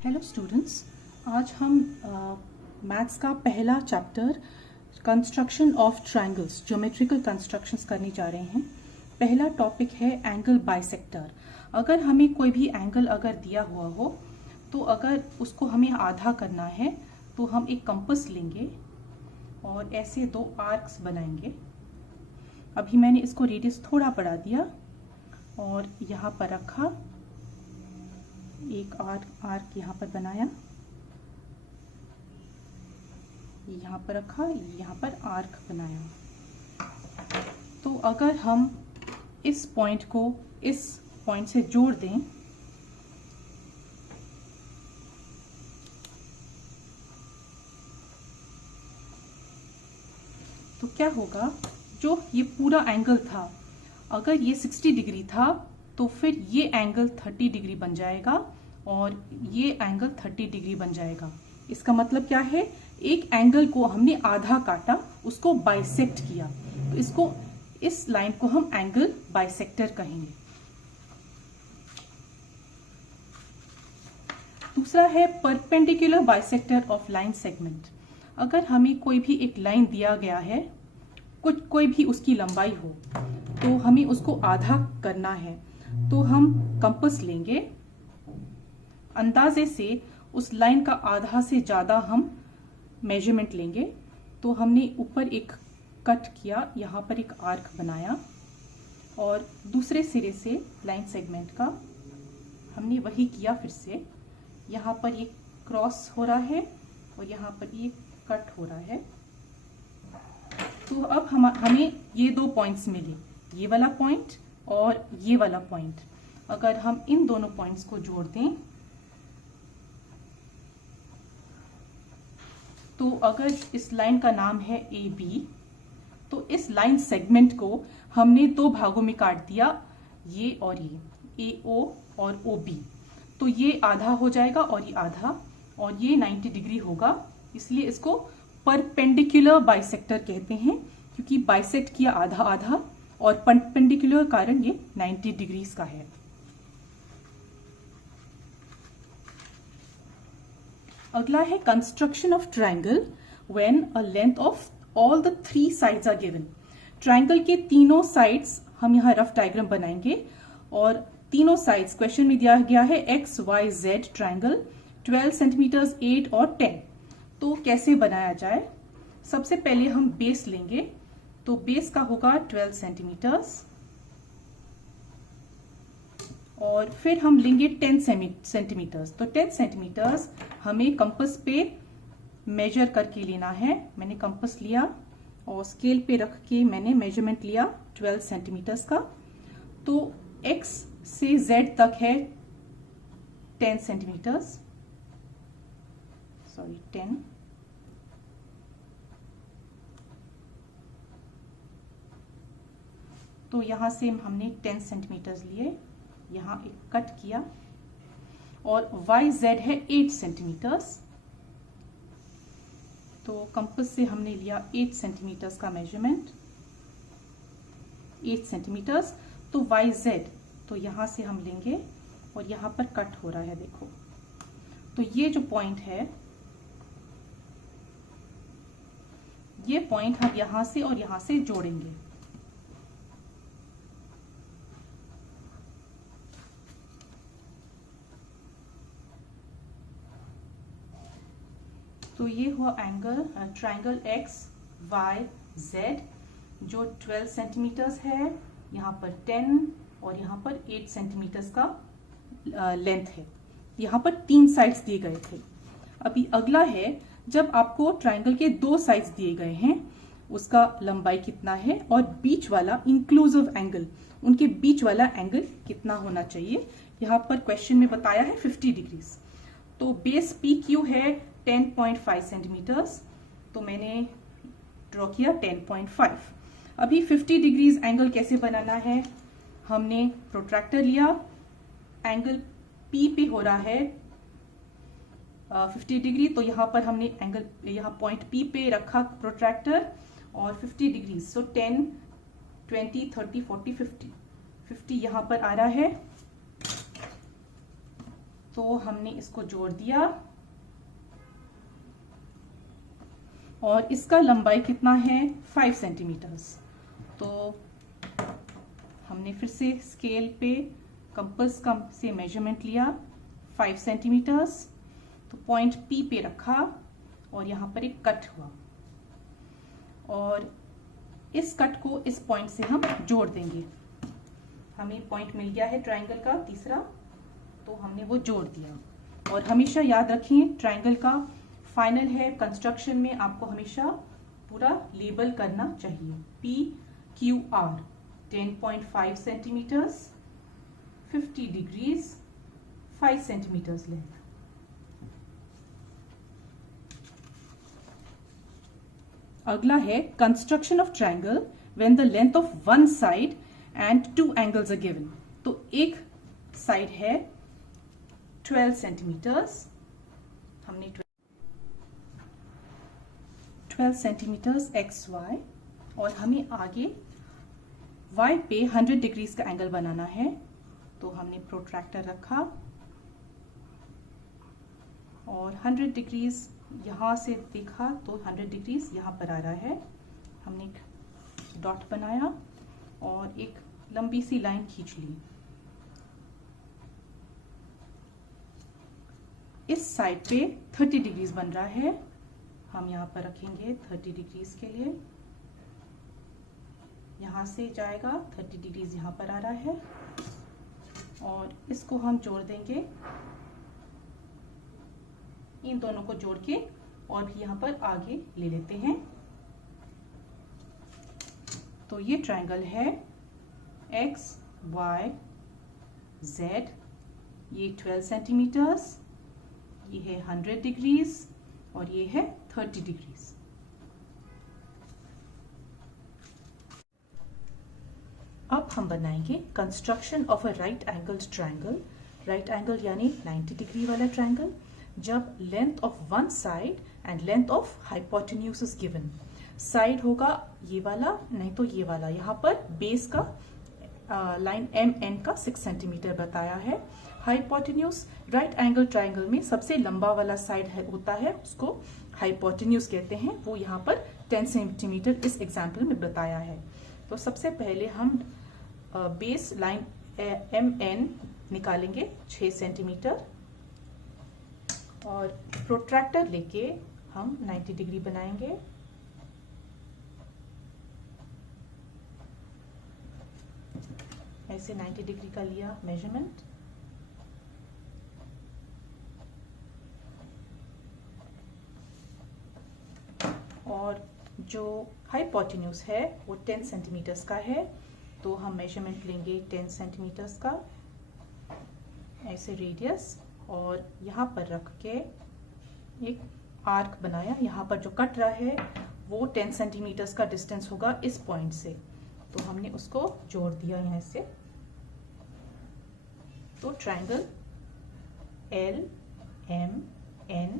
Hello students, आज हम maths का पहला chapter construction of triangles, geometrical constructions करने जा रहे हैं। पहला टॉपिक है एंगल बाइसेक्टर। अगर हमें कोई भी एंगल अगर दिया हुआ हो तो अगर उसको हमें आधा करना है तो हम एक कंपास लेंगे और ऐसे दो आर्क्स बनाएंगे। अभी मैंने इसको रेडियस थोड़ा बढ़ा दिया और यहाँ पर रखा, एक आर्क यहाँ पर बनाया, यहाँ पर रखा, यहाँ पर आर्क बनाया। तो अगर हम इस पॉइंट को इस पॉइंट से जोड़ दें तो क्या होगा, जो ये पूरा एंगल था, अगर ये 60 डिग्री था तो फिर ये एंगल 30 डिग्री बन जाएगा और ये एंगल 30 डिग्री बन जाएगा। इसका मतलब क्या है, एक एंगल को हमने आधा काटा, उसको बाइसेक्ट किया, तो इसको, इस लाइन को हम एंगल बाइसेक्टर कहेंगे। दूसरा है perpendicular bisector of line segment. अगर हमें कोई भी एक लाइन दिया गया है, कोई भी उसकी लंबाई हो, तो हमें उसको आधा करना है, तो हम कंपास लेंगे, अंदाजे से उस लाइन का आधा से ज्यादा हम मेजरमेंट लेंगे। तो हमने ऊपर एक कट किया, यहाँ पर एक आर्क बनाया और दूसरे सिरे से लाइन सेगमेंट का हमने वही किया। फिर से यहाँ पर ये क्रॉस हो रहा है और यहाँ पर ये कट हो रहा है। तो अब हमें ये दो पॉइंट्स मिले, ये वाला पॉइंट और ये वाला पॉइंट। अगर हम इन दोनों पॉइंट्स को जोड़ दें तो अगर इस लाइन का नाम है ए बी, तो इस लाइन सेगमेंट को हमने दो भागों में काट दिया, ये और ये, ए ओ और ओ बी। तो ये आधा हो जाएगा और ये आधा, और ये 90 डिग्री होगा, इसलिए इसको परपेंडिकुलर बाइसेक्टर कहते हैं, क्योंकि बाइसेक्ट किया आधा आधा और परपेंडिकुलर कारण ये 90 डिग्रीज का है। अगला है construction of triangle when a length of all the 3 sides are given. Triangle के तीनों साइड्स हम यहाँ रफ डायग्राम बनाएंगे और तीनों साइड्स क्वेश्चन में दिया गया है X Y Z triangle 12 centimetres, 8 और 10। तो कैसे बनाया जाए, सबसे पहले हम बेस लेंगे, तो बेस का होगा 12 सेंटीमीटर्स और फिर हम लेंगे 10 सेंटीमीटर्स। तो 10 सेंटीमीटर्स हमें कंपास पे मेजर करके लेना है। मैंने कंपास लिया और स्केल पे रख के मैंने मेजरमेंट लिया 12 सेंटीमीटर्स का। तो x से z तक है 10 सेंटीमीटर्स, सॉरी 10, तो यहां से हमने 10 सेंटीमीटर्स लिए, यहां एक कट किया, और YZ है 8 सेंटीमीटर्स। तो कंपास से हमने लिया 8 सेंटीमीटर्स का मेजरमेंट, 8 सेंटीमीटर्स। तो YZ, तो यहां से हम लेंगे और यहां पर कट हो रहा है, देखो। तो ये जो पॉइंट है, ये पॉइंट हम यहां से और यहां से जोड़ेंगे। तो ये हुआ angle triangle X Y Z, जो 12 सेंटीमीटर्स है, यहाँ पर 10 और यहाँ पर 8 सेंटीमीटर्स का लेंथ है। यहाँ पर 3 साइड्स दिए गए थे। अभी अगला है, जब आपको ट्रायंगल के 2 साइड्स दिए गए हैं, उसका लंबाई कितना है और बीच वाला इंक्लूसिव एंगल, उनके बीच वाला एंगल कितना होना चाहिए। यहाँ पर क्वेश्चन में बताया है 50 डिग्रीज। तो बेस पी क्यू है 10.5 सेंटीमीटर्स, तो मैंने ड्रॉ किया 10.5। अभी 50 डिग्रीज एंगल कैसे बनाना है, हमने प्रोट्रैक्टर लिया, एंगल पी पे हो रहा है 50 डिग्री, तो यहाँ पर हमने एंगल, यहाँ पॉइंट पी पे रखा प्रोट्रैक्टर और 50 डिग्री, सो 10, 20, 30, 40, 50 यहाँ पर आ रहा है। तो हमने इसको जोड़ दिया और इसका लंबाई कितना है 5 सेंटीमीटर्स। तो हमने फिर से स्केल पे कंपास से मेजरमेंट लिया 5 सेंटीमीटर्स। तो पॉइंट P पे रखा और यहाँ पर एक कट हुआ और इस कट को इस पॉइंट से हम जोड़ देंगे। हमें पॉइंट मिल गया है ट्रायंगल का तीसरा, तो हमने वो जोड़ दिया। और हमेशा याद रखिए ट्रायंगल का फाइनल है कंस्ट्रक्शन में आपको हमेशा पूरा लेबल करना चाहिए। PQR 10.5 centimetres, 50 degrees, 5 centimetres length. अगला है construction of triangle when the length of one side and 2 angles are given. तो एक साइड है 12 सेंटीमीटर्स, हमने 12 सेंटीमीटर्स XY और हमें आगे Y पे 100 डिग्रीज का एंगल बनाना है। तो हमने प्रोट्रैक्टर रखा और 100 डिग्रीज यहाँ से देखा तो 100 डिग्रीज यहाँ पर आ रहा है। हमने एक डॉट बनाया और एक लंबी सी लाइन खींच ली। इस साइड पे 30 डिग्रीज बन रहा है, हम यहाँ पर रखेंगे 30 डिग्रीज के लिए। यहाँ से जाएगा 30 डिग्रीज यहाँ पर आ रहा है और इसको हम जोड़ देंगे, इन दोनों को जोड़ के और भी यहाँ पर आगे ले लेते हैं। तो ये ट्रायंगल है X Y Z, ये 12 सेंटीमीटर्स, ये है 100 डिग्रीज और ये है 30 डिग्रीज। अब हम बनाएंगे construction of a right angled triangle. Right angle यानी 90 डिग्री वाला ट्रायंगल जब length of one side and length of hypotenuse is given. Side होगा ये वाला, नहीं तो ये वाला। यहाँ पर बेस का लाइन MN का 6 सेंटीमीटर बताया है। हाइपोटेन्यूज राइट एंगल ट्रायंगल में सबसे लंबा वाला साइड होता है, उसको हाइपोटेन्यूज कहते हैं। वो यहाँ पर 10 सेंटीमीटर इस एग्जाम्पल में बताया है। तो सबसे पहले हम बेस लाइन MN निकालेंगे 6 सेंटीमीटर और प्रोट्रैक्टर लेके हम 90 डिग्री बनाएंगे। ऐसे 90 डिग्री का लिया मेजरमेंट और जो हाइपोटेन्यूज है वो 10 सेंटीमीटर्स का है। तो हम मेजरमेंट लेंगे 10 सेंटीमीटर्स का, ऐसे रेडियस, और यहाँ पर रख के एक आर्क बनाया। यहाँ पर जो कट रहा है वो 10 सेंटीमीटर्स का डिस्टेंस होगा इस पॉइंट से, तो हमने उसको जोड़ दिया यहाँ से। तो ट्रायंगल LMN,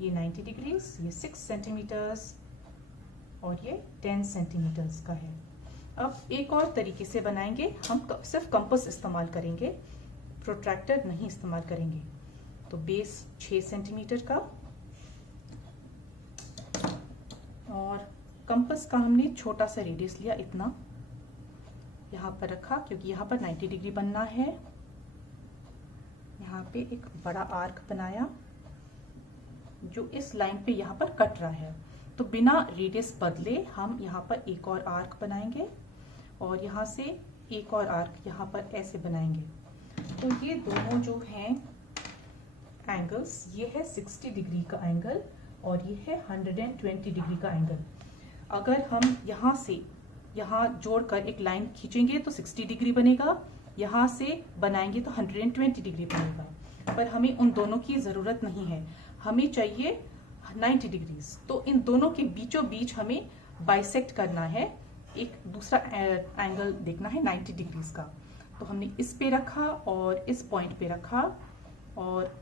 ये 90 डिग्रीज, ये 6 सेंटीमीटर्स और ये 10 सेंटीमीटर्स का है। अब एक और तरीके से बनाएंगे, हम सिर्फ कंपास इस्तेमाल करेंगे, प्रोट्रैक्टर नहीं इस्तेमाल करेंगे। तो बेस 6 सेंटीमीटर का और कंपास का हमने छोटा सा रेडियस लिया, इतना यहाँ पर रखा क्योंकि यहाँ पर 90 डिग्री बनना है। यहाँ पे एक बड़ा आर्क बनाया जो इस लाइन पे यहाँ पर कट रहा है। तो बिना रेडियस बदले हम यहाँ पर एक और आर्क बनाएंगे और यहाँ से एक और आर्क यहाँ पर ऐसे बनाएंगे। तो ये दोनों जो हैं एंगल्स, ये है 60 डिग्री का एंगल और ये है 120 डिग्री का एंगल। अगर हम यहाँ से यहाँ जोड़कर एक लाइन खींचेंगे तो 60 डिग्री बनेगा, यहाँ से बनाएंगे तो 120 डिग्री बनेगा। पर हमें उन दोनों की ज़रूरत नहीं है, हमें चाहिए 90 डिग्रीज। तो इन दोनों के बीचों बीच हमें बाइसेक्ट करना है, एक दूसरा एंगल देखना है 90 डिग्रीज का। तो हमने इस पे रखा और इस पॉइंट पे रखा और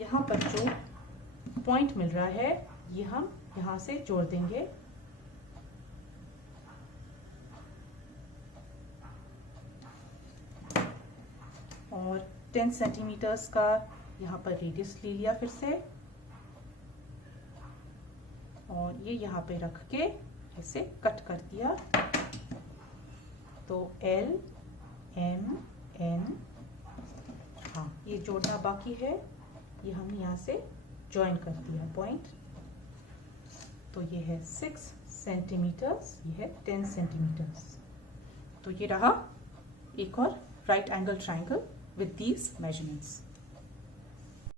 यहाँ पर जो पॉइंट मिल रहा है ये हम यहाँ से जोड़ देंगे। और 10 सेंटीमीटर्स का यहाँ पर रेडियस ले लिया फिर से, और ये यहाँ पे रख के ऐसे कट कर दिया। तो L M N, हाँ ये जोड़ना बाकी है, ये हमने यहाँ से ज्वाइन कर दिया पॉइंट। तो ये है 6 सेंटीमीटर्स, ये है 10 सेंटीमीटर्स। तो ये रहा एक और right angle triangle with these measurements.